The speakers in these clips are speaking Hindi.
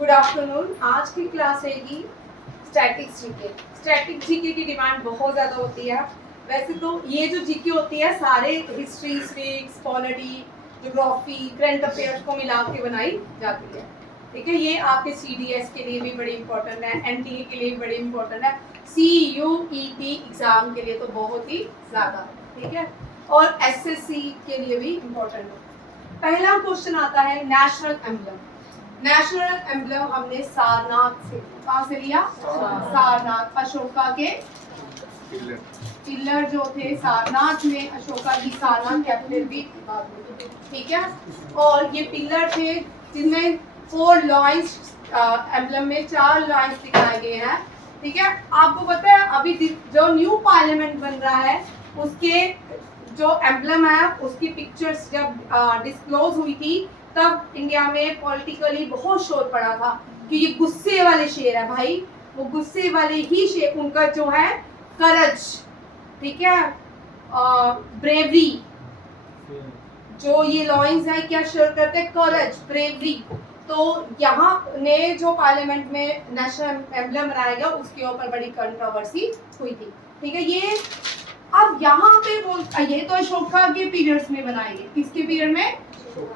Good afternoon. आज की क्लास रहेगी स्टैटिक्स जीके। स्टैटिक जीके की डिमांड बहुत ज़्यादा होती है। वैसे तो ये जो जीके होती है सारे history, civics, polity, geography, current affairs को मिला के बनाई जाती है। ठीक है, ये आपके CDS के लिए भी बड़ी इंपॉर्टेंट है, NTA के लिए भी बड़ी इंपॉर्टेंट है, CUET एग्जाम के लिए तो बहुत ही ज़्यादा। ठीक है, और SSC के लिए भी इंपॉर्टेंट है। पहला क्वेश्चन आता है नेशनल एम्बलम। नेशनल एम्बलम हमने सारनाथ से, कहाँ से लिया? सारनाथ। अशोका के पिलर जो थे सारनाथ में, अशोका की सारनाथ कैपिटल भी। ठीक है, और ये पिलर थे जिनमें 4 लाइंस, एम्बलम में 4 लाइंस दिखाए गए हैं। ठीक है, आपको पता है अभी जो न्यू पार्लियामेंट बन रहा है उसके जो एम्बलम है उसकी पिक्चर्स जब डिस्क्लोज हुई थी तब इंडिया में पॉलिटिकली बहुत शोर पड़ा था कि ये गुस्से वाले शेर है भाई, वो गुस्से वाले ही शेर, उनका जो है करज, ठीक है, ब्रेवरी, जो ये लॉइंस है क्या शेयर करते हैं? करज, ब्रेवरी। तो यहाँ ने जो पार्लियामेंट में नेशनल एम्बलम बनाया गया उसके ऊपर बड़ी कंट्रोवर्सी हुई थी। ठीक है, ये अब यहाँ पे ये तो अशोका के पीरियड्स में बनाए गए। किसके पीरियड में?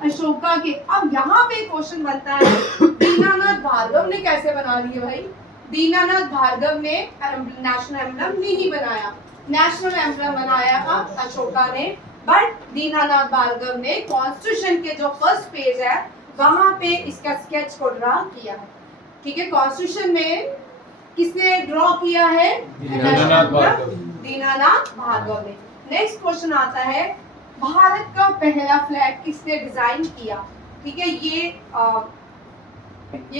अशोका के। अब यहाँ पे क्वेश्चन बनता है दीनानाथ भार्गव ने कैसे बना लिए भाई? दीनानाथ भार्गव ने नेशनल एम्बलम नहीं बनाया, नेशनल एम्बलम बनाया अशोका ने, बट दीनानाथ भार्गव ने कॉन्स्टिट्यूशन के जो फर्स्ट पेज है वहां पे इसका स्केच को ड्रा किया है। ठीक है, कॉन्स्टिट्यूशन में किसने ड्रॉ किया है? दीनानाथ भार्गव। दीनानाथ भार्गव ने। नेक्स्ट क्वेश्चन आता है भारत का पहला फ्लैग किसने डिजाइन किया? ठीक है, ये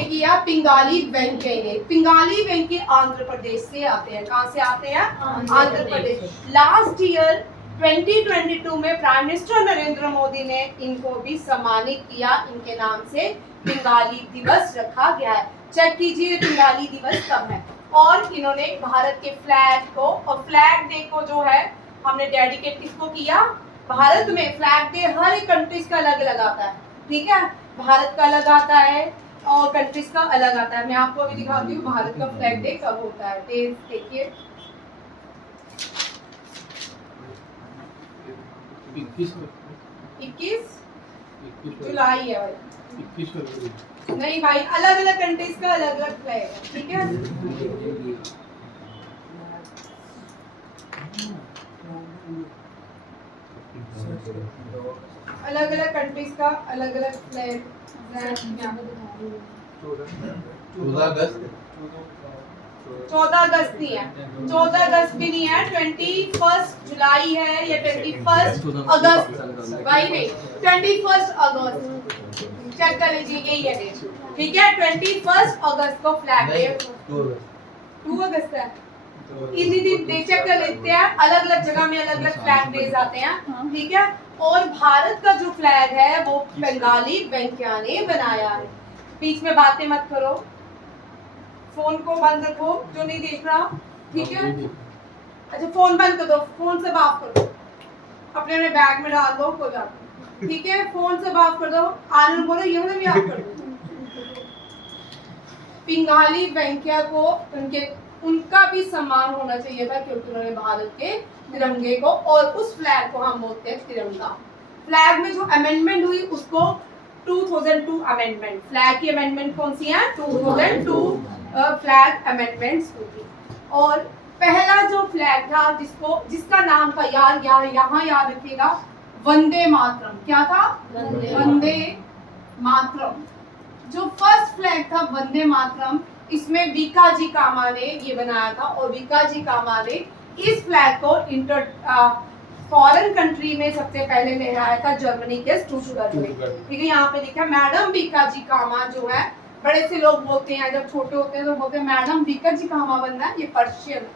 किया पिंगाली वेंकैया ने। पिंगाली वेंकैया आंध्र प्रदेश से आते हैं। कहाँ से आते हैं? आंध्र प्रदेश। लास्ट ईयर 2022 में प्राइम मिनिस्टर नरेंद्र मोदी ने इनको भी सम्मानित किया, इनके नाम से पिंगाली दिवस रखा गया है। चेक कीजिए पिंगाली दिवस कब है। और इन्होंने भारत के फ्लैग को, और फ्लैग डे को जो है हमने डेडिकेट किसको किया? भारत में फ्लैग डे हर एक कंट्रीज का अलग अलग आता है। ठीक है, भारत का अलग आता है और कंट्रीज का अलग आता है। मैं आपको अभी दिखाती हूँ भारत का फ्लैग डे कब होता है। डेट देखिए 21 जुलाई है भाई। 21 फरवरी। नहीं भाई, अलग अलग कंट्रीज का अलग अलग फ्लैग है। ठीक है, अलग अलग कंट्रीज का अलग अलग फ्लैग। 14 अगस्त नहीं है, 14 अगस्त भी नहीं है, 21 जुलाई है या 21 अगस्त भाई, नहीं 21 अगस्त। चेक कर लीजिए, यही है डेट। ठीक है, 21 अगस्त को फ्लैग डे। 2 अगस्त है, इसी दिन चेक कर लेते हैं। अलग अलग जगह में अलग अलग फ्लैग डेज आते हैं। ठीक है, और भारत का जो फ्लैग है वो बंगाली वेंकैया ने बनाया है। बीच में बातें मत करो, फोन को बंद रखो जो नहीं देख रहा। ठीक है, अच्छा फोन बंद कर दो, फोन से बात कर दो, अपने अपने बैग में डाल दो, कोई बात नहीं। ठीक है, फोन से बात कर दो, आनंद बोलो ये मतलब याद कर दो। पिंगाली वेंकैया को उनका भी सम्मान होना चाहिए था क्योंकि उन्होंने भारत के तिरंगे को, और उस फ्लैग को हम बोलते हैं तिरंगा। फ्लैग में जो अमेंडमेंट हुई उसको 2002 अमेंडमेंट, फ्लैग की अमेंडमेंट कौन सी है? 2002 फ्लैग अमेंडमेंट्स हुई थी। और पहला जो फ्लैग था जिसका नाम था यहाँ याद रखिएगा, वंदे मातरम। क्या था? वंदे मातरम। जो फर्स्ट फ्लैग था वंदे मातरम, इसमें बीकाजी कामा ने ये बनाया था, और बीकाजी कामा ने इस फ्लैग को फॉरेन कंट्री में सबसे पहले लहराया था, जर्मनी के स्टुटगार्ट में। ठीक है, यहाँ पे देखा मैडम बीकाजी कामा जो है, बड़े से लोग बोलते हैं जब छोटे होते हैं तो बोलते हैं मैडम बीकाजी कामा बनना है। ये पर्शियन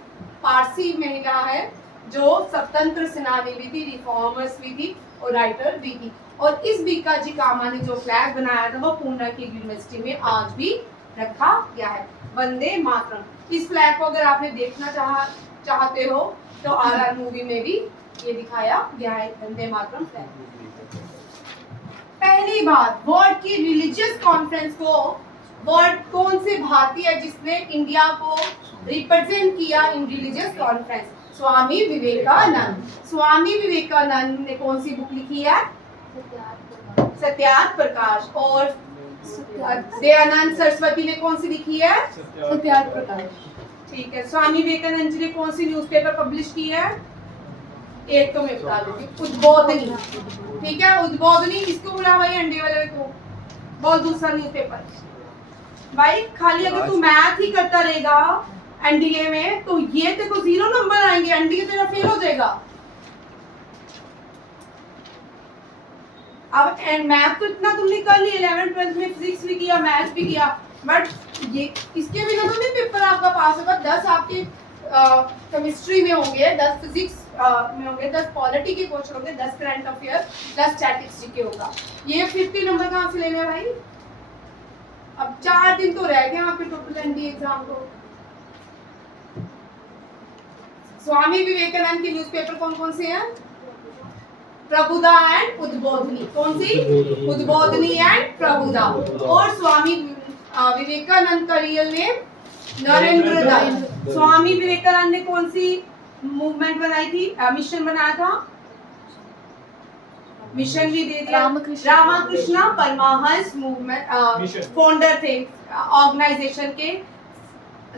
पारसी महिला है जो स्वतंत्र सेनानी भी थी, रिफॉर्मर्स भी थी और राइटर भी थी। और इस बीकाजी कामा ने जो फ्लैग बनाया था वो पूना की यूनिवर्सिटी में आज भी रखा गया है, वंदे मातरम। इस फ्लैग को अगर आपने देखना चाहते हो तो RR मूवी में भी ये दिखाया गया है, वंदे मातरम फ्लैग। पहली बार वर्ल्ड की रिलीजियस कॉन्फ्रेंस को वर्ड कौन से भारतीय है जिसने इंडिया को रिप्रेजेंट किया इन रिलीजियस कॉन्फ्रेंस? स्वामी विवेकानंद। स्वामी विवेकानंद ने कौन सी बुक लिखी है? सत्यार्थ प्रकाश। और दयानंद सरस्वती ने कौन सी लिखी है? सत्यार्थ प्रकाश। ठीक है। स्वामी विवेकानंद जी ने कौन सी न्यूज़पेपर पब्लिश की है? एक तो मैं बता दूंगी, उद्बोधनी। ठीक है, उद्बोधनी। इसको बोला भाई अंडे वाले को बहुत दूसरा न्यूज़पेपर भाई। खाली अगर तू मैथ ही करता रहेगा एनडीए में तो ये तेरे को 0 नंबर आएंगे, एनडीए तेरा फेल हो जाएगा। अब मैथ तो इतना तुमने कर लिया 11th 12th में, फिजिक्स भी किया, मैथ भी किया, बट ये इसके बिना तो नहीं पेपर आपका पास होगा। 10 आपके केमिस्ट्री में होंगे, 10 फिजिक्स में होंगे, 10 पॉलिटी के क्वेश्चन होंगे, 10 करंट अफेयर, 10 स्टैटिस्टिक्स के होगा। ये 50 नंबर कहाँ से लेने हैं भाई? अब 4 दिन तो रह गए आपके टोटल एनडीए एग्जाम को। स्वामी विवेकानंद के न्यूज़पेपर कौन कौन से हैं? प्रबुदा एंड उद्बोधनी। कौन सी? उद्बोधनी एंड प्रबुदा। और स्वामी विवेकानंद का रियल नेम नरेंद्र दास। स्वामी विवेकानंद ने कौन सी मूवमेंट बनाई थी, मिशन बनाया था? मिशन भी दे दिया। रामकृष्ण परमहंस मूवमेंट फाउंडर थे ऑर्गेनाइजेशन के।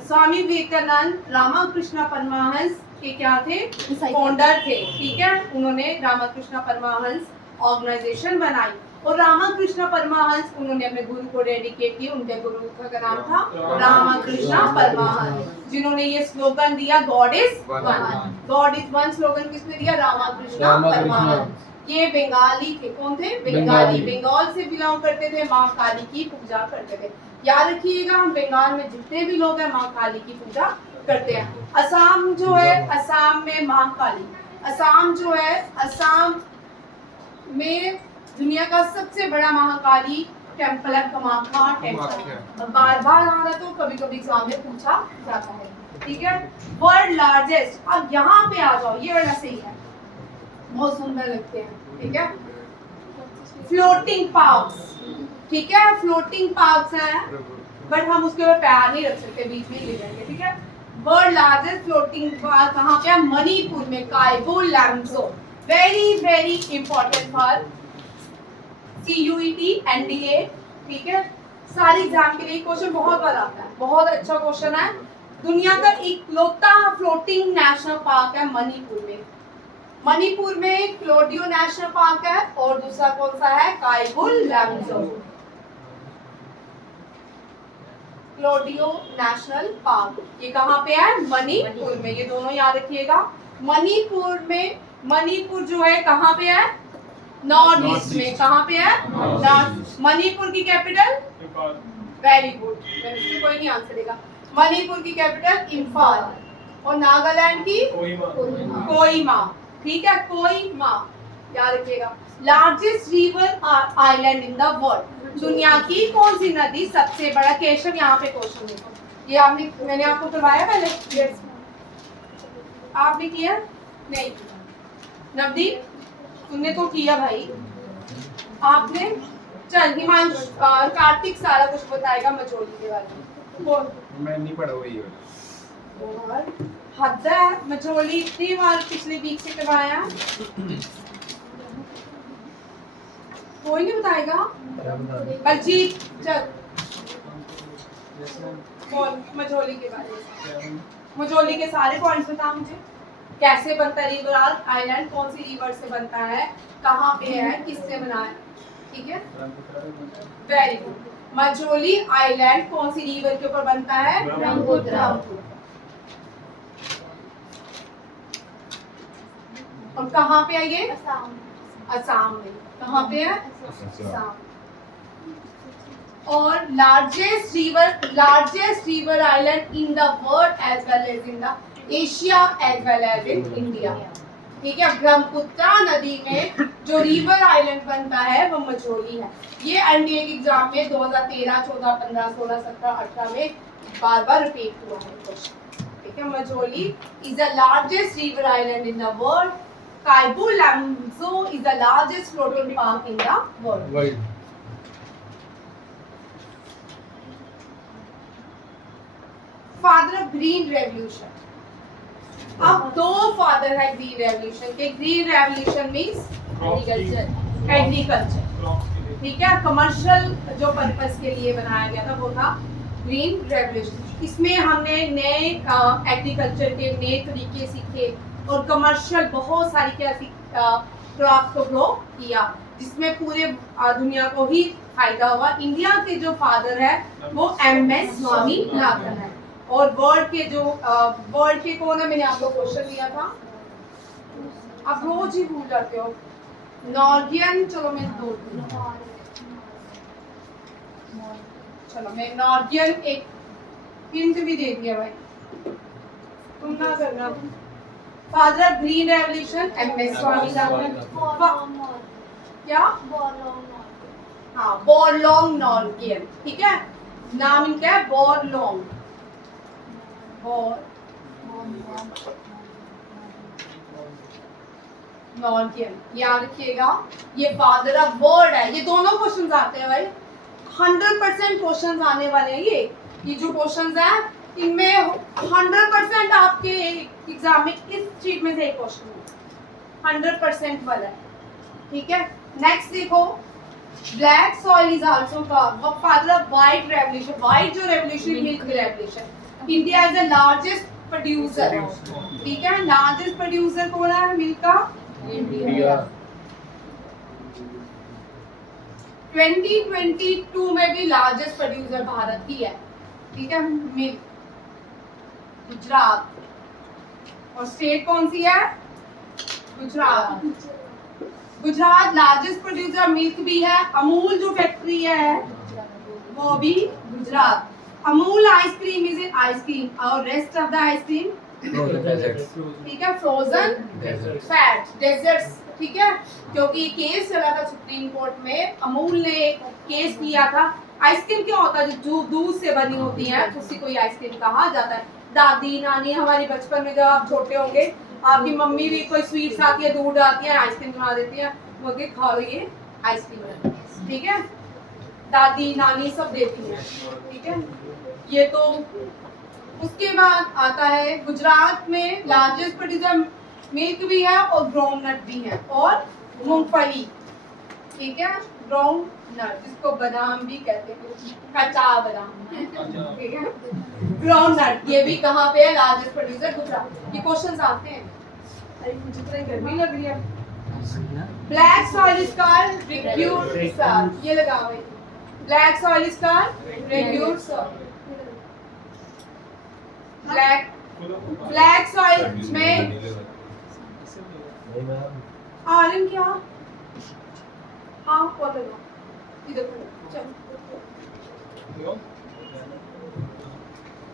स्वामी विवेकानंद रामकृष्ण परमहंस के क्या थे? फाउंडर थे। ठीक है, उन्होंने रामकृष्ण परमहंस ऑर्गेनाइजेशन बनाई। और रामकृष्ण परमहंस उन्होंने अपने गुरु को डेडिकेट किया। उनके गुरु का नाम था रामकृष्ण परमहंस, जिन्होंने ये स्लोगन दिया, God is one. God is one slogan किसने दिया? रामकृष्ण परमहंस। ये बंगाली थे। कौन थे? बंगाली। बंगाल से बिलोंग करते थे, माँ काली की पूजा करते थे। याद रखिएगा, हम बंगाल में जितने भी लोग हैं माँ काली की पूजा करते हैं। असम जो है, असम में माँ काली। असम जो है, असम में दुनिया का सबसे बड़ा महाकाली टेम्पल है, कामाख्या टेम्पल। बार बार आ रहा तो कभी कभी एग्जाम में पूछा जाता है। ठीक है, वर्ल्ड लार्जेस्ट। अब यहाँ पे आ जाओ, ये वाला सही है, बहुत सुंदर लगते हैं। ठीक है, फ्लोटिंग पार्क्स। ठीक है, फ्लोटिंग पार्क्स हैं, बट हम उसके ऊपर पैर नहीं रख सकते, बीच में ले जाएंगे। ठीक है, वर्ल्ड लार्जेस्ट फ्लोटिंग पार्क कहाँ पे है? मणिपुर में, Keibul Lamjao. Very very important for CUET NDA। ठीक है, सारे एग्जाम के लिए क्वेश्चन बहुत बार आता है, बहुत अच्छा क्वेश्चन है। दुनिया का इकलौता फ्लोटिंग नेशनल पार्क है मणिपुर में। मणिपुर में क्लोडियो नेशनल पार्क है, और दूसरा कौन सा है? कायबो लैम्सो। क्लोडियो नेशनल पार्क ये कहाँ पे है? मणिपुर में। ये दोनों याद रखिएगा, मणिपुर में। मणिपुर जो है कहाँ पे है? नॉर्थ ईस्ट में। कहाँ पे है? नॉर्थ। मणिपुर की कैपिटल? वेरी गुड, कोई नहीं आंसर देगा। मणिपुर की कैपिटल इम्फाल, और नागालैंड की कोहिमा। ठीक है, कोहिमा याद रखिएगा। Largest river island in the world. दुनिया की कौन सी नदी सबसे बड़ा? केशव, यहाँ पे क्वेश्चन देखो, ये आपने, मैंने आपको करवाया पहले, आपने किया नहीं? नवदीप तुमने तो किया भाई, आपने। चल हिमांशु, कार्तिक सारा कुछ बताएगा मचोली के बारे में। बोल। मैं नहीं पढ़ा हुई है। और हद है, मचोली इतनी बार पिछले वीक से करवाया, कोई नहीं बताएगा। बलजीत चल बोल मझोली के बारे में। मझोली के सारे पॉइंट्स बता मुझे। कैसे बनता है रिवर आइलैंड, कौन सी रिवर से बनता है, कहाँ पे है, किससे बना है? ठीक है, वेरी गुड। मझोली आइलैंड कौन सी रिवर के ऊपर बनता है? ब्रह्मपुत्र। और कहाँ पे है ये? असम में। कहाँ पे है? असम। और largest river island in the world as well as in the Asia as well as in India. ठीक है, ब्रह्मपुत्र नदी में जो रिवर आइलैंड बनता है वो मझोली है। ये एनडीए के एग्जाम में 2013, 14, 15, 16, 17, 18 में बार बार रिपीट हुआ है क्वेश्चन। ठीक है, Majuli is the largest river island in the world. Keibul Lamjao is the largest floating park in the world. Father of green revolution. अब दो फादर है ग्रीन रेवोल्यूशन के। ग्रीन रेवोल्यूशन मींस एग्रीकल्चर, ठीक है, कमर्शियल जो पर्पस के लिए बनाया गया था वो था ग्रीन रेवोल्यूशन। इसमें हमने नए एग्रीकल्चर के नए तरीके सीखे और कमर्शियल बहुत सारी क्या क्रॉप को ग्रो किया, जिसमें पूरे दुनिया को ही फायदा हुआ। इंडिया के जो फादर है वो MS स्वामीनाथन है। और वर्ल्ड के कौन है, मैंने आपको क्वेश्चन दिया था, आप रोज ही भूल जाते हो। नॉर्गियन, चलो मैं मैं नॉर्गियन एक हिंट भी दे दिया भाई, तुम ना करना। Father of green revolution MS Swaminathan. क्या? हाँ, बोरलॉन्ग नॉर्गियन, ठीक है, नाम इनका है बोरलॉन्ग। नॉर्गियन, याद रखिएगा, ये फादर ऑफ वर्ड है। ये दोनों क्वेश्चन आते हैं भाई, 100% क्वेश्चन आने वाले हैं। ये जो क्वेश्चन है इनमें 100% आपके एग्जाम में इस चीज में से एक क्वेश्चन है, 100% वाला है, ठीक है। नेक्स्ट देखो, black soil is also father of white revolution. White जो revolution, milk revolution. India is the largest producer, ठीक है, लार्जेस्ट प्रोड्यूसर कौन है मिल्क का? इंडिया। 2022 में भी लार्जेस्ट प्रोड्यूसर भारत ही है, ठीक है, मिल्क। गुजरात, और स्टेट कौन सी है? Gujarat. Gujarat largest producer milk भी है। अमूल जो फैक्ट्री है वो भी Gujarat. Amul ice cream is in ice cream और रेस्ट ऑफ द आइसक्रीम, ठीक है, फ्रोजन फैट डेजर्ट्स, ठीक है, क्योंकि केस चला था सुप्रीम कोर्ट में। अमूल ने एक केस किया था, आइसक्रीम क्या होता है जो दूध से बनी होती है उसी को आइसक्रीम कहा जाता है। दादी नानी हमारी बचपन में जब आप छोटे होंगे, आपकी मम्मी भी कोई स्वीट्स आती है, दूध आती है, आइसक्रीम बना देती है, वो के खा लो ये आइसक्रीम, ठीक है, दादी नानी सब देती है, ठीक है। ये तो उसके बाद आता है गुजरात में लार्जेस्ट प्रोड्यूसर मिल्क भी है और ग्राउंडनट भी है और मूंगफली, ठीक है, ग्राउंडनट जिसको बादाम भी कहते हैं, कच्चा बादाम, ठीक है, ग्राउंडनट। ये भी कहाँ पे है? Largest producer Gujarat. ये क्वेश्चंस आते हैं। अरे मुझे तो गर्मी लग रही है। Black soil is called regur soil, ये लगाओ भाई। Black soil is called regur soil. Black soil में आयरन क्या? हाँ वाटर इधर चलो।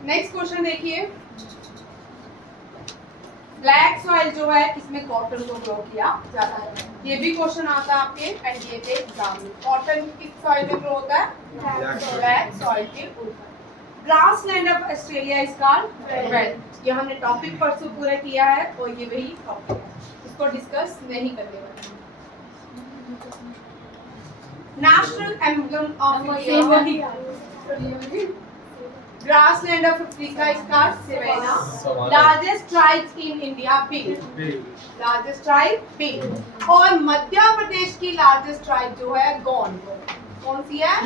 नेक्स्ट क्वेश्चन देखिए, ब्लैक सॉइल जो है इसमें कॉटन को ग्रो किया जाता है। ये भी क्वेश्चन आता है आपके एनडीए के एग्जाम में। कॉटन किस सॉइल में ग्रो होता है? ब्लैक सॉइल के ऊपर। Grassland of Australia is called belt. ये हमने टॉपिक परसों पूरा किया है और ये वही टॉपिक है, इसको डिस्कस नहीं करने वाले। National emblem of grassland of Africa is called savanna. Largest tribes in India बिग, लार्जेस्ट ट्राइब बिग। और मध्य प्रदेश की लार्जेस्ट ट्राइब जो है गौंड, कौन सी है?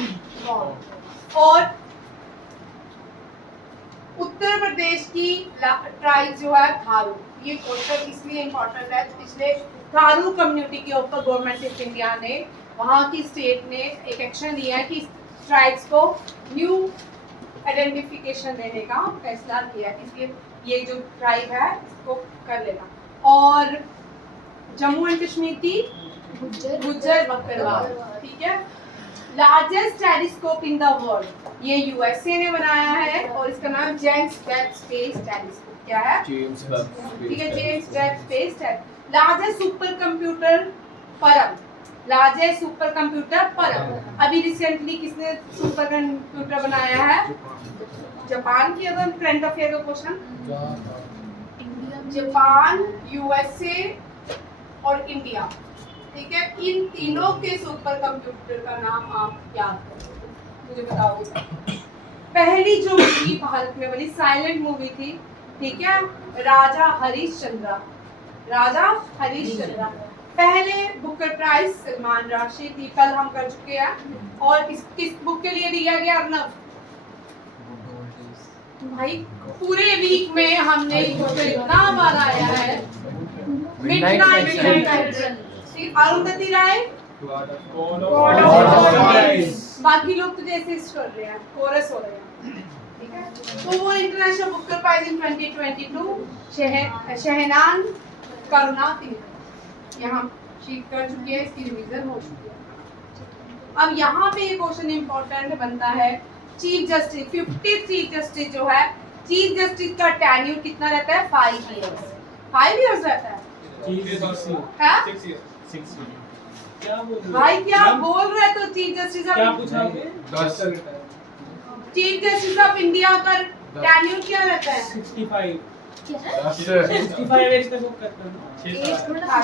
गौंड। और उत्तर प्रदेश की ट्राइब जो है थारू। ये क्वेश्चन इसलिए इम्पोर्टेंट है, पिछले थारू कम्युनिटी के ऊपर गवर्नमेंट ऑफ इंडिया ने, वहाँ की स्टेट ने एक एक्शन लिया है कि ट्राइब्स को न्यू आइडेंटिफिकेशन देने का फैसला किया, इसलिए ये जो ट्राइब है इसको कर लेना। और जम्मू एंड कश्मीर की गुज्जर बकरवाल, ठीक है। Largest telescope in the world, ये यूएसए ने बनाया है और इसका नाम जेम्स वेब स्पेस टेलीस्कोप। क्या है? जेम्स वेब, ठीक है, James Webb space telescope. Largest super computer परम, लार्जेस्ट सुपर कंप्यूटर परम। अभी रिसेंटली किसने सुपर कंप्यूटर बनाया है? जापान की। अगर करंट अफेयर का क्वेश्चन, जापान, यूएसए और इंडिया, ठीक है। इन तीनों के सुपर कंप्यूटर का नाम आप याद करो, मुझे बताओगे। पहली जो मूवी भारत में बनी साइलेंट मूवी थी, ठीक है, राजा हरिश्चंद्र। राजा हरिश्चंद्र पहले बुकर प्राइज सलमान राशि थी, कल हम कर चुके हैं। और किस बुक के लिए दिया गया अर्नब? भाई पूरे वीक में हमने क्वेश्चन इतना बार आया है। मिडनाइट अरुंधति राय, बाकी लोग तो जैसे कर रहे हैं, कोरस हो रहे हैं, ठीक है। तो वो इंटरनेशनल बुकर प्राइज इन 2022 शहनान करुणा तीर्थ यहाँ शीट कर चुकी है, इसकी रिवीजन हो चुकी है। अब यहाँ पे ये क्वेश्चन इंपॉर्टेंट बनता है, चीफ जस्टिस 50 चीफ जस्टिस जो है, चीफ जस्टिस का टेन्यूर कितना रहता है? 5 इयर्स। 5 इयर्स रहता है। भाई क्या बोल रहे तो chief justice chief justice of India का टेन्यूर क्या रहता है? 65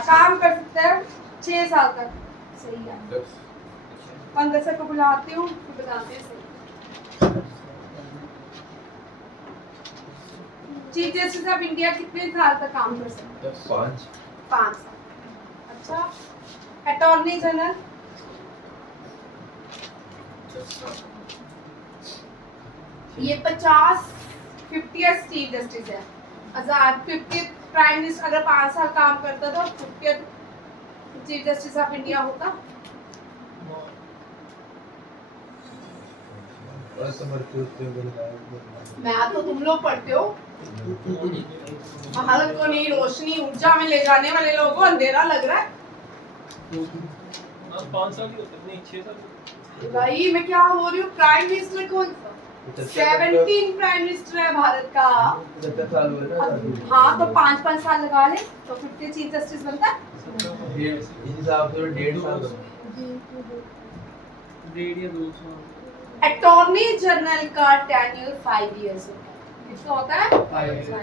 काम कर सकते हैं 6 साल तक। सही है। 15 को बुलाती हूँ, बताते हैं। चीफ जस्टिस ऑफ इंडिया कितने साल तक काम कर सकते हैं? 5 साल। अच्छा, अटॉर्नी जनरल ये 50 चीफ जस्टिस है। 50 प्राइम मिनिस्टर अगर 5 साल काम करता तो 50 चीफ जस्टिस ऑफ इंडिया होता। मैं तो तुम लोग पढ़ते हो, भारत को नई रोशनी ऊर्जा में ले जाने वाले लोगों को अंधेरा लग रहा है। 5 साल ही होते नहीं, 6 साल। भाई मैं क्या बोल रही हूँ, प्राइम मिनिस्टर को 17 प्राइम मिनिस्टर है भारत का। हाँ तो 5-5 साल लगा ले तो 50 चीफ जस्टिस बनता है। अटॉर्नी जनरल का टेन्यूर 5 इयर्स होता है। कितना होता है?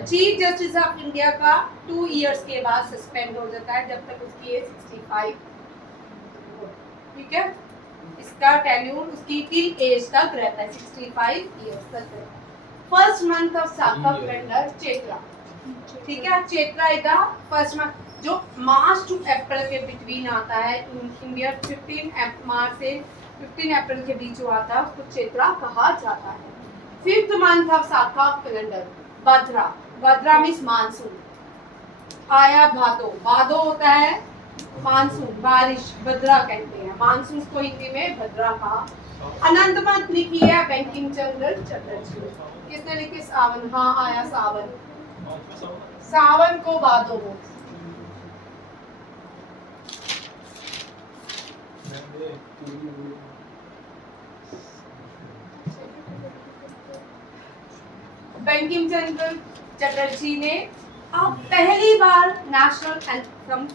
चीफ जस्टिस ऑफ इंडिया का 2 इयर्स के बाद सस्पेंड हो जाता है, जब तक उसकी एज 65। ठीक है, इसका टेन्यूर उसकी टिल एज तक रहता है, 65 इयर्स तक। First month of Saka calendar Chaitra, ठीक है, Chaitra is the first month जो मार्च टू अप्रैल के बिटवीन आता है। इंडिया 15 मार्च से 15 अप्रैल के बीच जो आता है उसको चैत्र कहा जाता है। Fifth month of Saka calendar Bhadra, Bhadra means monsoon. आया भादो, भादो होता है मानसून, बारिश, भद्रा कहते हैं। मानसून को हिंदी में भद्रा कहा। अनंत मत लिखी है बंकिम चंद्र चटर्जी। किसने लिखी? सावन। हाँ आया सावन, सावन को भादो हो। बंकिम चंद्र चटर्जी ने अब पहली बार नेशनल एंथम,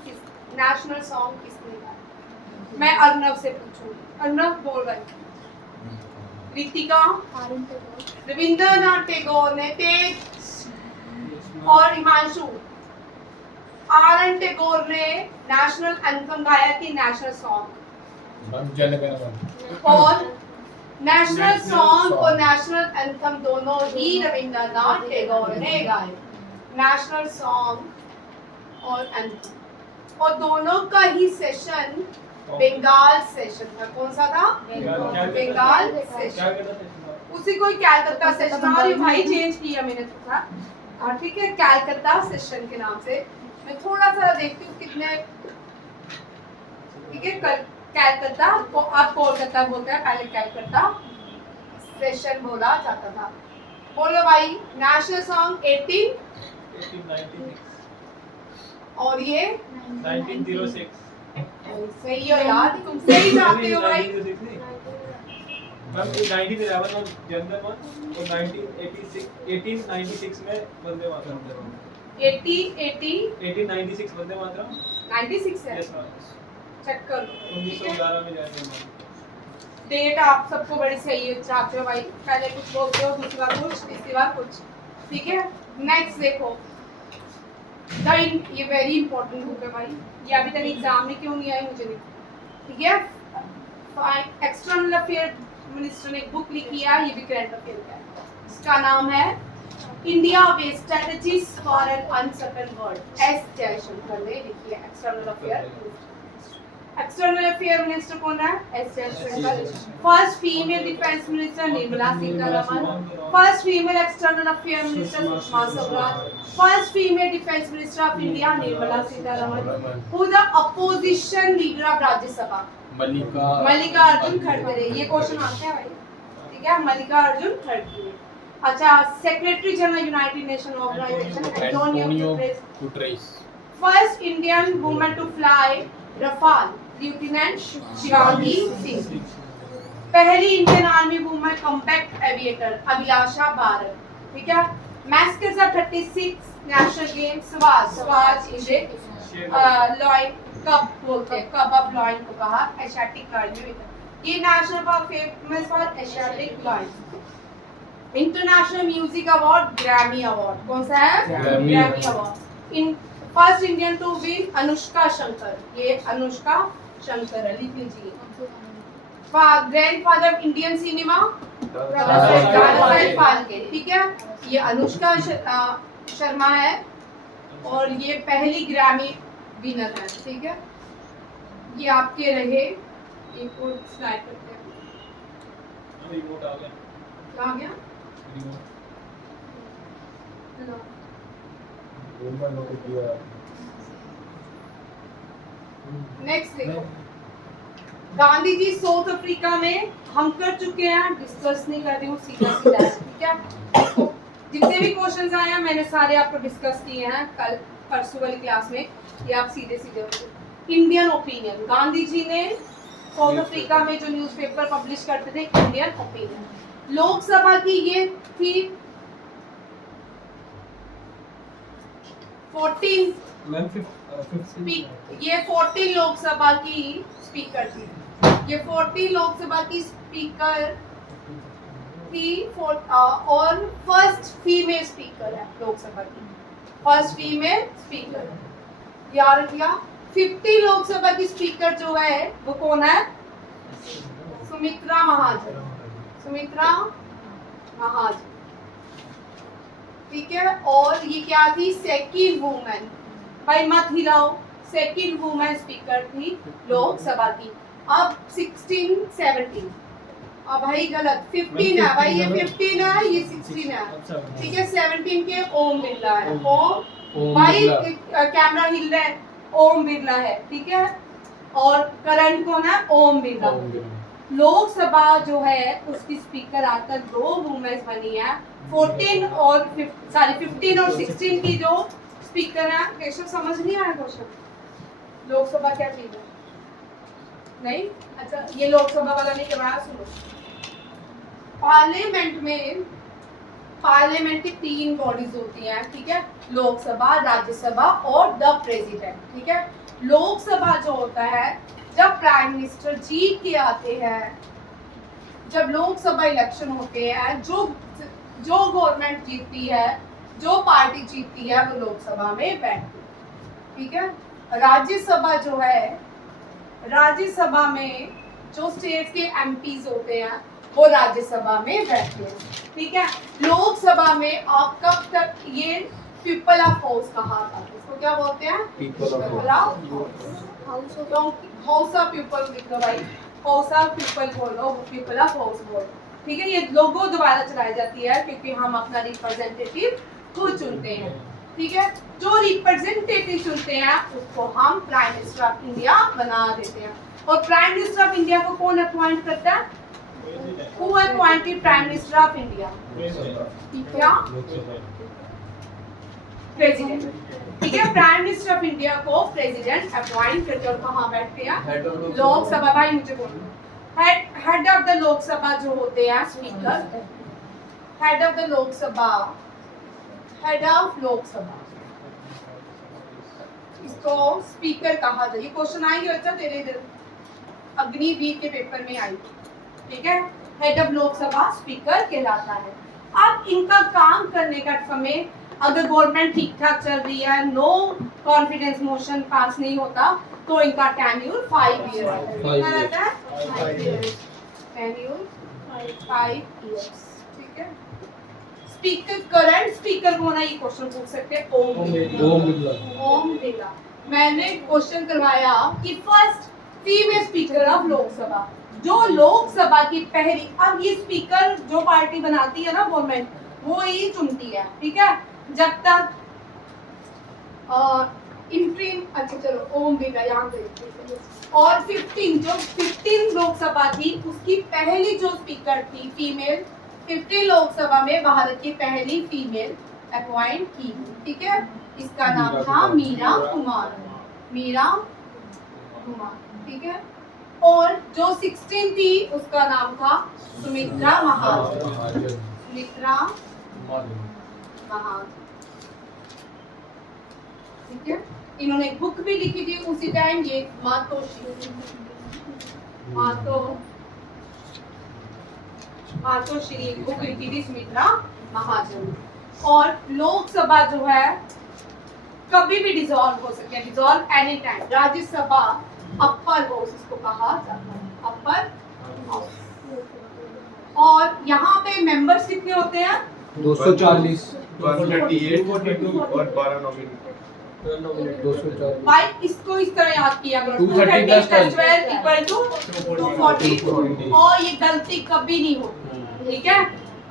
नेशनल सॉन्ग किसने गाया? मैं अर्नव से पूछूंगी। अर्नव बोल रहे। रितिका, रविंद्रनाथ टैगोर ने, तेज और हिमांशु, आर.एन. टैगोर ने नेशनल एंथम गाया थी, नेशनल सॉन्ग। और नेशनल सॉन्ग और नेशनल एंथम दोनों ही रविंद्रनाथ टैगोर ने गाए। नेशनल सॉन्ग और एंथम, और दोनों का ही सेशन बंगाल सेशन था। कौन सा था? बंगाल सेशन। उसी को कैलकाटा सेशन, हमारी भाई चेंज किया मैंने थोड़ा, ठीक है, कैलकाटा सेशन के नाम से। मैं थोड़ा सा देखती हूँ कितने, ठीक है, कैलकाटा को अब कोलकाता बोलते हैं, पहले कैलकाटा सेशन बोला जाता था। बोलो भाई, नेशनल सॉन्ग 1896 और ये 1906। सही हो यार, तुम सही जाते हो भाई। 1911 और जनरल वन, और 1896 में वंदे मातरम। 1896 वंदे मातरम 96 है। Yes ma'am. चेक कर 1911 में जाएंगे। डेट आप सबको बड़ी सही है चाहते हो भाई, पहले कुछ बोलते हो, दूसरी बार कुछ, तीसरी बार कुछ, ठीक है। नेक्स्ट देखो, ये वेरी इंपॉर्टेंट बुक है भाई, ये अभी तक एग्जाम में क्यों नहीं आई मुझे नहीं, ठीक है। एक्सटर्नल अफेयर मिनिस्टर ने एक बुक लिखी है, ये भी करंट अफेयर का है, इसका नाम है India way strategies for an uncertain world. S Jaishankar ने लिखी है। एक्सटर्नल अफेयर मिनिस्टर कौन है? S Jaishankar. First female defence minister Nirmala Sitharaman. First female external affair minister Sushma Swaraj. First female defence minister of India Nirmala Sitharaman. Who the opposition leader of Rajya Sabha? Mallikarjun खड़गे। ये क्वेश्चन आता है भाई, ठीक है, मल्लिकार्जुन खड़गे। अच्छा, secretary general united nation organisation Antonio Guterres. First Indian woman to fly Rafale lieutenant Shivangi Singh. पहली Indian army woman combat aviator Abhilasha Bharat, ठीक है। Mascots of 36 national games Savaj is lion cub बोलते हैं, कब ऑफ लॉइन को कहा एशियाटिक कार्डियो। ये national for famous for Asiatic lion. International music award Grammy award, कौन सा है? Grammy award. In first Indian to win Anushka Shankar, ये अनुष्का शंकर है, लिख लीजिए। Grandfather of Indian cinema Dada Saheb Phalke, ठीक है, ये अनुष्का शर्मा है और ये पहली ग्रैमी विनर है, ठीक है। ये आपके रहे, एक और स्लाइड करते हैं। रिमोट आ गया, क्या आ गया? नेक्स्ट देखो, गांधी जी साउथ अफ्रीका में हम कर चुके हैं, डिस्कस नहीं कर रही हूँ, सीधा सीधा है, ठीक है। देखो जितने भी क्वेश्चंस आए हैं मैंने सारे आपको डिस्कस किए हैं कल परसों वाली क्लास में, ये आप सीधे सीधे होंगे। इंडियन ओपिनियन, गांधी जी ने साउथ अफ्रीका में जो न्यूज़पेपर पब्लिश करते थे, इंडियन ओपिनियन। लोकसभा की ये थी 14 ये 14 लोकसभा की स्पीकर थी, ये 14 लोकसभा की स्पीकर थी और फर्स्ट फीमेल स्पीकर है लोकसभा की, फर्स्ट फीमेल स्पीकर। याद रखिएगा 50 लोकसभा की स्पीकर जो है वो कौन है? सुमित्रा महाजन, सुमित्रा महाजन, ठीक है। और ये क्या थी? सेकंड वुमेन, भाई मत हिलाओ, सेकंड वुमेन स्पीकर थी लोकसभा की। अब 16 17, अब भाई गलत 15 है भाई, ये 15 है, ये 16 है, ठीक है। 17 के ओम बिरला है, ओम भाई कैमरा हिल रहा है, ओम बिरला है, ठीक है। और करंट कौन है? ओम बिरला। लोकसभा जो है उसकी स्पीकर आज तक 2 वुमेन्स बनी है, 14 और 15 और 16 की जो स्पीकर है। केशव समझ नहीं आया क्वेश्चन? लोकसभा क्या चीज है? नहीं? अच्छा, ये लोकसभा वाला नहीं करवाया, सुनो। पार्लियामेंट की 3 बॉडीज होती हैं, ठीक है, लोकसभा, राज्यसभा और द प्रेसिडेंट, ठीक है। लोकसभा जो होता है जब प्राइम मिनिस्टर जीत के आते हैं, जब लोकसभा इलेक्शन होते हैं, जो गवर्नमेंट जीतती है, जो पार्टी जीतती है वो लोकसभा में बैठती है, ठीक है। राज्यसभा जो है, राज्यसभा में जो स्टेट के एमपीज होते हैं वो राज्यसभा में बैठते हैं, ठीक है। लोकसभा में आप कब तक ये पीपल ऑफ हाउस कहा था, इसको क्या बोलते हैं? People of house of people लिख लो भाई, हाउस ऑफ पीपल बोलो, पीपल ऑफ हाउस बोलो, ठीक है। ये लोगो दोबारा चलाई जाती है क्योंकि हम अपना रिप्रेजेंटेटिव खुद चुनते हैं, ठीक है। जो रिप्रेजेंटेटिव चुनते हैं उसको हम प्राइम मिनिस्टर ऑफ इंडिया बना देते हैं। और प्राइम मिनिस्टर ऑफ इंडिया को कौन अपॉइंट करता है? Who appointed Prime Minister of India? क्या? प्रेसिडेंट, ठीक है। प्राइम मिनिस्टर ऑफ इंडिया को प्रेसिडेंट अपॉइंट करते और कहाँ बैठते हैं? लोकसभा। भाई मुझे बोलो, हेड ऑफ द लोकसभा जो होते हैं speaker, head of the Lok Sabha, head of Lok Sabha, इसको स्पीकर कहा जाए। ये क्वेश्चन आएंगे बच्चा तेरे इधर अग्निवीर के पेपर में आई, ठीक है। हेड ऑफ लोकसभा स्पीकर कहलाता है। अब इनका काम करने का समय, अगर गवर्नमेंट ठीक ठाक चल रही है, नो कॉन्फिडेंस मोशन पास नहीं होता, तो इनका टेन्यूर 5 ईयर रहता है। टेन्यूर 5 years, ठीक है। स्पीकर, करंट स्पीकर कौन है, ये क्वेश्चन पूछ सकते हैं। ओम बिरला। ओम बिरला। मैंने क्वेश्चन करवाया कि first female speaker of Lok Sabha, जो लोकसभा की पहली, अब ये स्पीकर जो पार्टी बनाती है ना गवर्नमेंट, वो ही चुनती है, ठीक है। जब तक इंट्रीम, अच्छा चलो ओम बिरला यहाँ पे, और 15 लोकसभा थी, उसकी पहली जो स्पीकर थी फीमेल, 15 लोकसभा में भारत की पहली फीमेल अपॉइंट की, ठीक है। इसका नाम था मीरा कुमार, मीरा कुमार, ठीक है। और जो 16 थी उसका नाम था सुमित्रा महाजन, सुमित्रा महाजन, ठीक है। इन्होंने एक बुक भी लिखी थी उसी टाइम, ये मातोश्री बुक लिखी थी सुमित्रा महाजन। और लोकसभा जो है कभी भी डिसॉल्व हो सकती है, dissolve any time. Rajya Sabha upper house इसको कहा जाता है, अपर हाउस। और यहाँ पे मेंबर्स कितने होते हैं? 240 138 और 12 नॉमिनेटेड। 240 भाई इसको इस तरह याद किया करो, 230 230 + 12 इक्वल टू 240, और ये गलती कभी नहीं होती, ठीक है।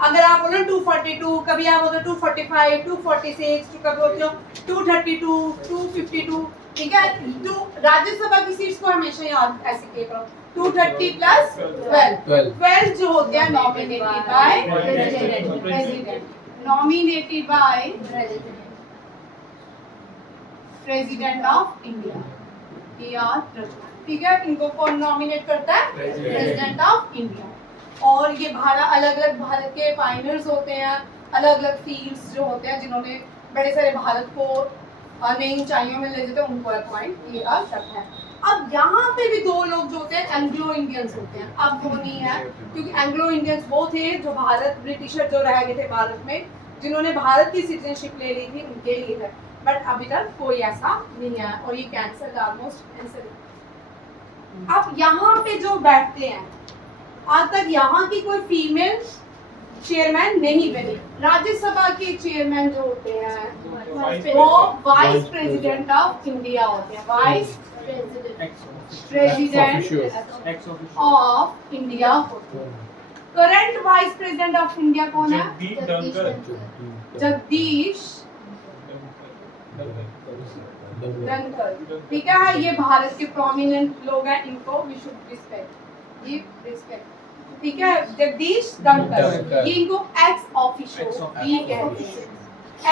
अगर आप बोलो 242, कभी आप बोलो 245, 246, कभी बोलते हो 232, 252, ठीक है। तो राज्यसभा की सीट्स को हमेशा याद ऐसे किया करो, 230 + 12 जो होते हैं nominated by president, nominated by president of India, ठीक है। इनको कौन नॉमिनेट करता है? President of India. और ये अलग अलग भारत के पायनियर्स होते हैं, अलग अलग फील्ड्स जो होते हैं, जिन्होंने बड़े सारे भारत को नई ऊंचाइयों में ले जाते हैं, उनको अपॉइंट किया जाता है। अब यहाँ पे भी दो लोग जो होते हैं एंग्लो इंडियंस होते हैं, अब वो नहीं है, क्योंकि एंग्लो इंडियंस वो थे जो ब्रिटिशर जो रह गए थे भारत में, जिन्होंने भारत की सिटीजनशिप ले ली थी, उनके लिए है। बट अभी तक कोई ऐसा नहीं है, और ये कैंसल ऑलमोस्ट कैंसल। अब यहाँ पे जो बैठते हैं, आज तक यहाँ की कोई फीमेल चेयरमैन नहीं बनी। राज्यसभा के चेयरमैन जो होते हैं वो वाइस प्रेसिडेंट ऑफ इंडिया होते हैं, वाइस प्रेसिडेंट ऑफ इंडिया होते हैं। Current vice president of India कौन है? जगदीश धनखड़, ठीक है। ये भारत के प्रोमिनेंट लोग हैं, इनको वी शुड रिस्पेक्ट, ये रिस्पेक्ट, ठीक है। जगदीश धनखड़, ये इनको एक्स ऑफिशियो ये कहते हैं,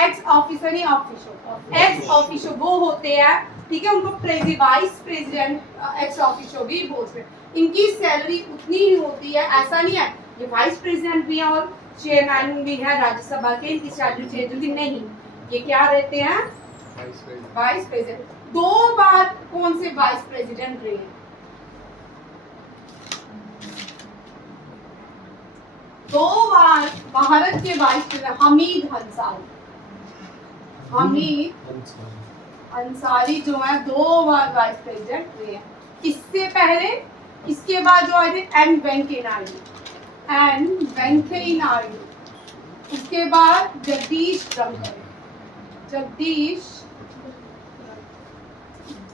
एक्स ऑफिसर नहीं ऑफिशियो, एक्स ऑफिशियो वो होते हैं, ठीक है। उनको वाइस प्रेसिडेंट एक्स ऑफिशियो भी बोलते हैं। इनकी सैलरी उतनी ही होती है, ऐसा नहीं है ये वाइस प्रेसिडेंट भी है और चेयरमैन भी है राज्यसभा के, इनकी सैलरी चेंज होती नहीं, ये क्या रहते हैं? Vice president. 2 बार कौन से वाइस प्रेसिडेंट रहे? 2 बार भारत के वाइस प्रेसिडेंट हमीद अंसारी जो है 2 बार वाइस प्रेसिडेंट रहे हैं। इससे पहले, इसके बाद जो आए थे एन वेंकैया नायडू, उसके बाद जगदीश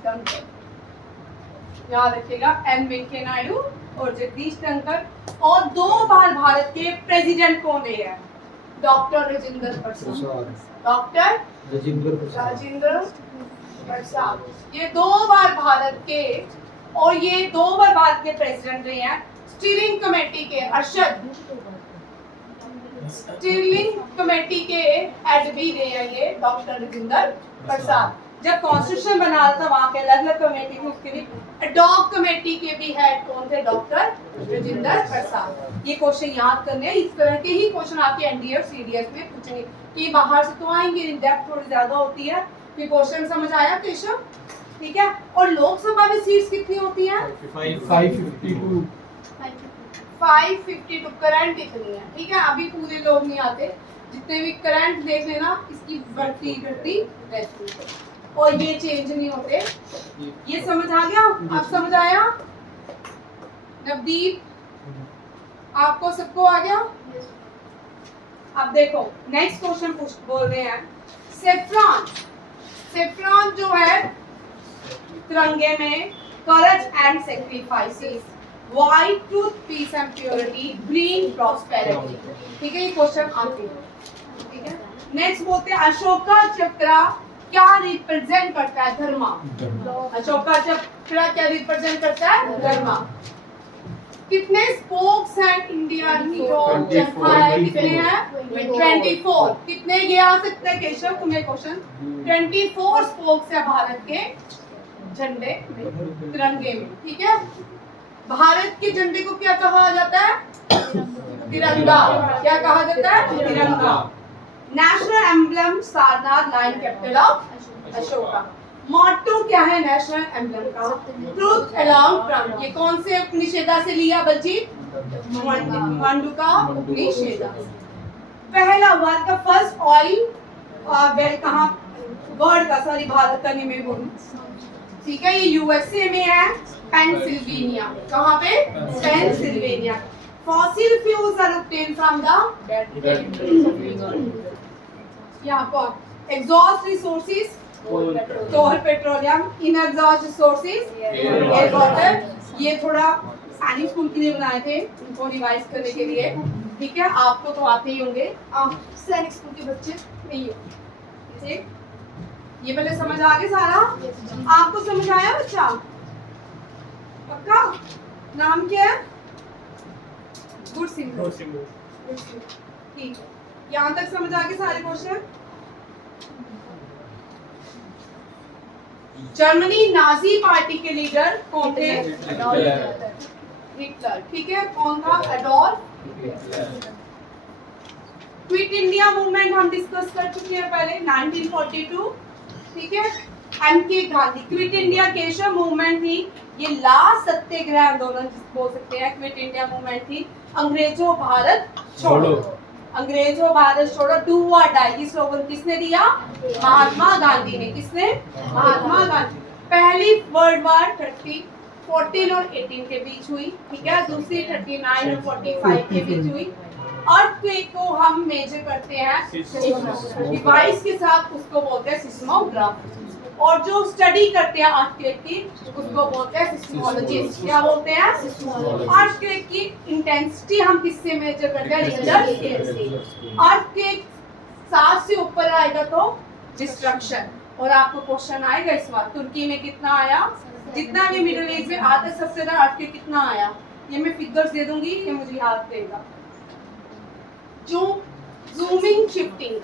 धनखड़, याद रखिएगा, एन वेंकैया नायडू और जगदीश धनखड़। और 2 बार भारत के प्रेसिडेंट कौन रहे हैं? डॉक्टर राजेंद्र प्रसाद, डॉक्टर राजेंद्र प्रसाद, ये 2 बार भारत के, और ये 2 बार भारत के प्रेसिडेंट रहे हैं। स्टीयरिंग कमेटी के स्टीयरिंग कमेटी के हेड भी रहे हैं ये डॉक्टर राजेंद्र प्रसाद। जब कॉन्स्टिट्यूशन बना रहा था वहाँ पे अलग अलग कमेटी थी, उसके भी एडॉक कमेटी के भी हेड कौन थे? डॉक्टर राजेंद्र प्रसाद। ये क्वेश्चन याद करने हैं, इस तरह के ही क्वेश्चन आपके एनडीए और सीडीएस में पूछेंगे, कि बाहर से तो आएंगे, इन डेप्थ थोड़ी ज्यादा होती है। ये क्वेश्चन समझ आया केशव? ठीक है। और लोकसभा में सीट्स कितनी होती हैं? 552 करंट कितनी है? ठीक है, अभी पूरे लोग नहीं आते, जितने भी करंट देख लेना, इसकी बढ़ती घटती रहती है, और ये चेंज नहीं होते। ये समझ आ गया? अब समझ आया? नवदीप आपको सबको आ गया? अब देखो नेक्स्ट क्वेश्चन बोल रहे हैं सेफ्रॉन। सेफ्रॉन जो है तिरंगे में courage and sacrifices, white truth, peace and purity, green prosperity. ठीक है, ये क्वेश्चन आते हैं। ठीक है, नेक्स्ट बोलते हैं अशोका चक्र क्या रिप्रेजेंट करता है? धर्मा। अशोका चक्र क्या रिप्रेजेंट करता है? धर्मा। कितने स्पोक्स हैं इंडिया की जो चरखा है? कितने हैं? 24। कितने? ये आ सकता है केशव तुम्हें क्वेश्चन। 24 स्पोक्स है भारत के झंडे में, तिरंगे में। ठीक है, भारत के झंडे को क्या कहा जाता है? तिरंगा। क्या कहा जाता है? तिरंगा। National emblem Sarnath, line capital of Ashoka. Motto क्या है नेशनल एम्बलम का? Truth along from. ये कौन से उपनिषेदा से लिया बलजीत? मांडुका उपनिषेदा। पहला वर्ल्ड का फर्स्ट ऑयल वेल कहाँ? वर्ल्ड का, सॉरी भारत का नहीं मैं बोलूं। ठीक है, ये यूएसए में है, पेंसिल्वेनिया। कहाँ पे? Pennsylvania. Fossil fuels are obtained from the यहाँ पर exhaust resources, coal petroleum, in exhaust resources air water. ये थोड़ा सैनिक स्कूल के लिए बनाए थे, उनको रिवाइज करने के लिए। ठीक है, आपको तो आते ही होंगे, सैनिक स्कूल के बच्चे नहीं हो। ठीक, ये पहले समझ आ गया सारा? आपको समझ आया बच्चा? पक्का? नाम क्या है? गुरसिंह। ठीक है, यहाँ तक समझ आ गए सारे क्वेश्चन? जर्मनी नाजी पार्टी के लीडर कौन थे? हिटलर। ठीक है, कौन था? Adolf Hitler. Quit India movement हम डिस्कस कर चुके हैं पहले, 1942। ठीक है, MK. Gandhi. Quit India Keshav movement थी, ये लास्ट सत्याग्रह आंदोलन बोल सकते हैं। क्विट इंडिया मूवमेंट थी अंग्रेजों भारत छोड़ो। अंग्रेजों भारत छोड़ो, डू और डाई, ये स्लोगन किसने दिया? महात्मा गांधी ने। किसने? महात्मा गांधी। पहली वर्ल्ड वार 14 और 18 के बीच हुई। ठीक है, दूसरी 39 और 45 के बीच हुई। अर्थक्वेक को हम मेजर करते हैं डिवाइस के साथ, उसको बोलते हैं सिस्मोग्राफ। और जो स्टडी करते हैं अर्थक्वेक की, उसको बोलते हैं सिस्मोलॉजिस्ट। क्या बोलते हैं? अर्थक्वेक की इंटेंसिटी हम किससे मेजर करते हैं? रिक्टर स्केल से। अर्थक्वेक 7 से ऊपर आएगा तो डिस्ट्रक्शन। और आपको क्वेश्चन आएगा इस बार, तुर्की में कितना आया? जितना भी मिडिल ईस्ट में आता है सबसे ज्यादा अर्थक्वेक कितना आया? ये मैं फिगर्स दे दूंगी, ये मुझे याद रहेगा। जो जूमिंग शिफ्टिंग,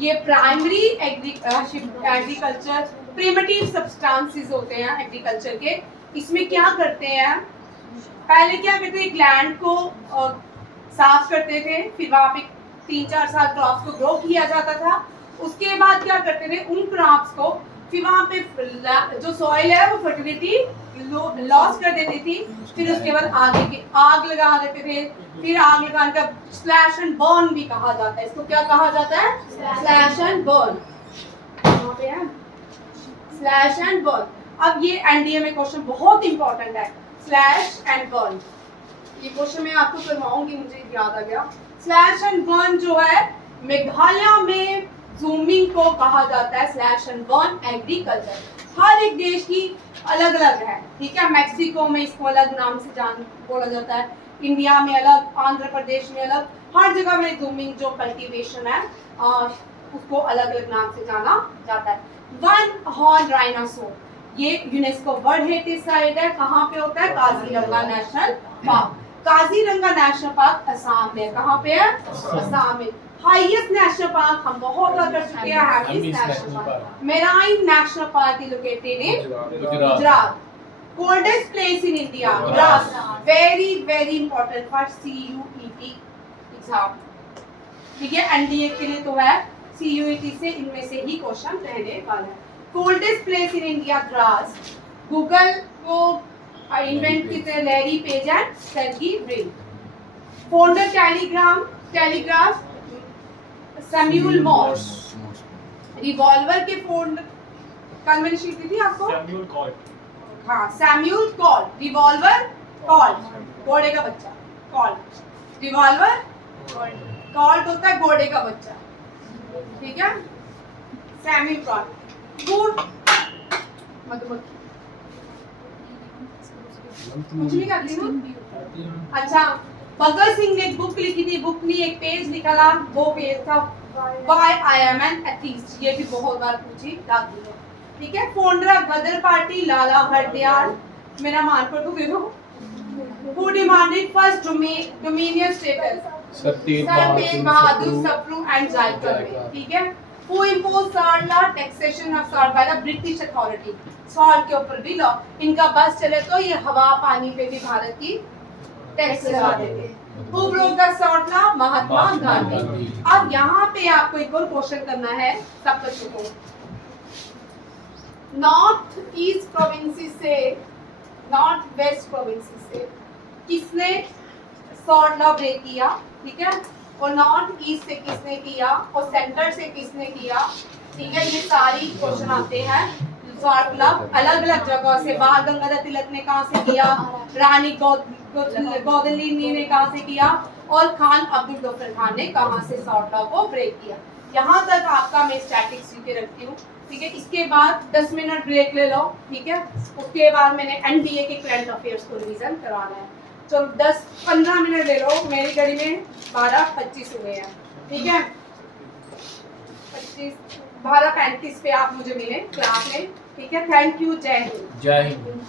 ये प्राइमरी एग्रीकल्चर प्रिमिटिव सब्सटेंसेस होते हैं एग्रीकल्चर के। इसमें क्या करते हैं? पहले क्या करते हैं? लैंड को साफ करते थे, फिर वहाँ पे 3-4 साल क्रॉप्स को ग्रो किया जाता था। उसके बाद क्या करते थे? उन क्रॉप्स को फिर वहाँ पे जो सॉइल है वो फर्टिलिटी लॉस कर देती थी। फिर उसके बाद आग लगा देते थे। फिर आग लगाने का स्लैश एंड बर्न भी कहा जाता है। इसको क्या कहा जाता है? Slash and burn. यहाँ पे है स्लैश एंड बर्न। अब ये एनडीए में क्वेश्चन बहुत इंपॉर्टेंट है, स्लैश एंड बर्न। ये क्वेश्चन मैं आपको करवाऊंगी, मुझे याद आ गया। स्लैश एंड बर्न जो है मेघालय में जूमिंग को कहा जाता है स्लैश एंड बर्न एग्रीकल्चर। हर एक देश की अलग अलग है। ठीक है, मैक्सिको में इसको अलग नाम से बोला जाता है, इंडिया में अलग, आंध्र प्रदेश में अलग। हर जगह में जूमिंग जो कल्टीवेशन है उसको अलग अलग नाम से जाना जाता है। वन हॉर्न राइनोसोर, ये यूनेस्को वर्ल्ड हेरिटेज साइट है। कहाँ पे होता है? Kaziranga national park. Kaziranga national park Assam में। कहाँ पे है? असम में। हाईएस्ट नेशनल पार्क हम बहुत बार कर चुके हैं, highest national park marine national park is located in Gujarat. Coldest place in India, Dras. Very very important for CUET exam. ठीक है, एनडीए के लिए तो है, CUET से इनमें से ही क्वेश्चन रहने वाला है। Coldest place in India, Dras. Google को इन्वेंट किए Larry page and सर्गी Brin. Founder telegraph Samuel Moore's. Revolver के फाउंडर, कल मैंने शीट दी थी आपको। Samuel Colt. हाँ, सैमुअल कॉल्ट। रिवॉल्वर कॉल्ट, घोड़े का बच्चा कॉल्ट। रिवॉल्वर, कॉल्ट होता है घोड़े का बच्चा, ठीक है। सेमी प्रॉन, गुड, मधुमक्खी, कुछ नहीं करती हूँ। अच्छा, भगत सिंह ने एक बुक लिखी थी, बुक में एक पेज निकाला, वो पेज था Why I am an atheist, ये भी बहुत बार पूछी जाती है, ठीक है। फोंडरा गदर पार्टी, लाला हरदयाल, मेरा मानपुर को दे दो। Who demanded first dominion status? सत्येज बहादुर सप्रू एंड जायकर में, ठीक है। Who imposed salt law, taxation of salt by the British authority? Salt के ऊपर भी लॉ, इनका बस चले तो ये हवा पानी पे भी भारत की टैक्स लगा देंगे। Who broke the salt law? Mahatma Gandhi. अब यहाँ पे आपको एक और क्वेश्चन करना है सब बच्चों को। नॉर्थ ईस्ट प्रोविंसेस से, नॉर्थ वेस्ट प्रोविंसेस से किसने सॉल्ट लॉ ब्रेक किया, ठीक है, और नॉर्थ ईस्ट से किसने किया और सेंटर से किसने किया, ठीक है। ये सारी क्वेश्चन आते हैं सॉल्ट लॉ अलग अलग जगह से। बाल गंगाधर तिलक ने कहाँ से किया, रानी गौदलिनी ने कहाँ से किया, और खान अब्दुल गफर खान ने कहाँ से सॉल्ट लॉ को ब्रेक किया। यहाँ तक आपका मैं स्टैटिक्स के रखती हूँ, ठीक है। इसके बाद 10 मिनट ब्रेक ले लो, ठीक है। उसके बाद मैंने एनडीए के करंट अफेयर्स को रिवीजन कराना है। चलो 10-15 मिनट ले लो, मेरी घड़ी में 12:25 हुए हैं, ठीक है। 12:35 पे आप मुझे मिले क्लास में, ठीक है। थैंक यू, जय हिंद। जय हिंद।